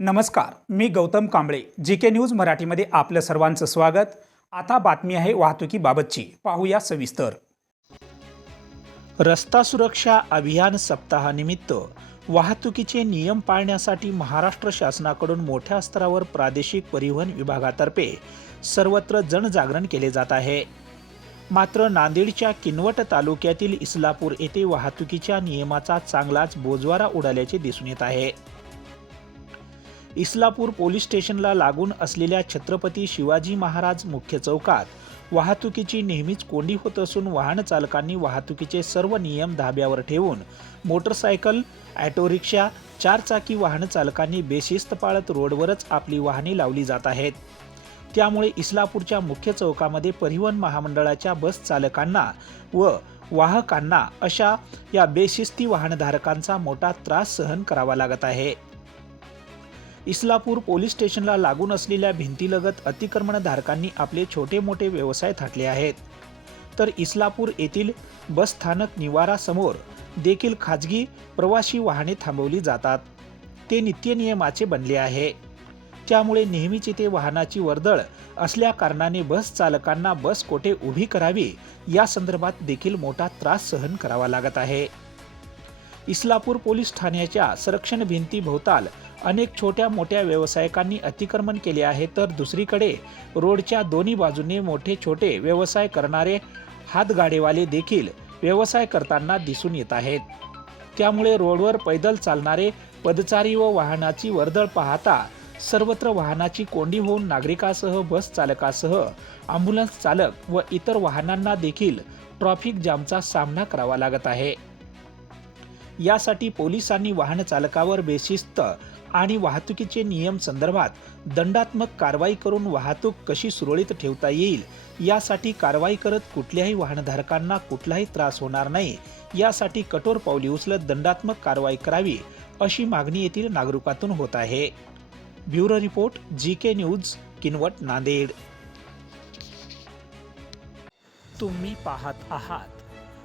नमस्कार मी Gautam Kamble G K news मराठीमध्ये आपलं सर्वांचं स्वागत. आता बातमी आहे वाहतुकीबाबतची. पाहूया सविस्तर. रस्ता सुरक्षा अभियान सप्ताहानिमित्त वाहतुकीचे नियम पाळण्यासाठी महाराष्ट्र शासनाकडून मोठ्या स्तरावर प्रादेशिक परिवहन विभागातर्फे सर्वत्र जनजागरण केले जात आहे. मात्र नांदेडच्या किनवट तालुक्यातील इस्लापूर येथे वाहतुकीच्या नियमाचा चांगलाच बोजवारा उडाल्याचे दिसून येत आहे. इस्लापूर पोलीस स्टेशनला लागून असलेल्या छत्रपती शिवाजी महाराज मुख्य चौकात वाहतुकीची नेहमीच कोंडी होत असून वाहन चालकांनी वाहतुकीचे सर्व नियम धाब्यावर ठेवून मोटरसायकल ॲटोरिक्षा चारचाकी वाहन चालकांनी बेशिस्त पाळत रोडवरच आपली वाहने लावली जात आहेत. त्यामुळे इस्लापूरच्या मुख्य चौकामध्ये परिवहन महामंडळाच्या बस चालकांना व वाहकांना अशा या बेशिस्ती वाहनधारकांचा मोठा त्रास सहन करावा लागत आहे. इस्लापूर पोलीस स्टेशनला लागून असलेल्या भिंतीलगत अतिक्रमणधारकांनी आपले छोटे मोठे व्यवसाय थाटले आहेत. तर इस्लापूर येथील बस स्थानक निवारासमोर देखील खाजगी प्रवासी वाहने थांबवली जातात. ते नित्यनियमाचे बनले आहे. त्यामुळे नेहमीच इथे वाहनाची वर्दळ असल्या कारणाने बस चालकांना बस कोठे उभी करावी या संदर्भात देखील मोठा त्रास सहन करावा लागत आहे. इस्लापूर पोलीस ठाण्याच्या संरक्षण भिंती भोवताल अनेक छोट्या मोठ्या व्यावसायिकांनी अतिक्रमण केले आहे तर दुसरीकडे रोडच्या दोन्ही बाजूने मोठे छोटे व्यवसाय करणारे हातगाडेवाले देखील व्यवसाय करताना दिसून येत आहेत. त्यामुळे रोडवर पैदल चालणारे पदचारी व वाहनाची वर्दळ पाहता सर्वत्र वाहनाची कोंडी होऊन नागरिकासह बस चालकासह ॲम्ब्युलन्स चालक व इतर वाहनांना देखील ट्रॅफिक जामचा सामना करावा लागत आहे. यासाठी पोलिसांनी वाहन चालकावर बेशिस्त आणि वाहतुकीचे नियम संदर्भात दंडात्मक कारवाई करून वाहतूक कशी सुरळीत ठेवता येईल यासाठी कारवाई करत कुठल्याही वाहनधारकांना कुठलाही त्रास होणार नाही यासाठी कठोर पावली उचलत दंडात्मक कारवाई करावी अशी मागणी येथील नागरिकातून होत आहे. Bureau report G K news Kinwat Nanded. तुम्ही पाहत आहात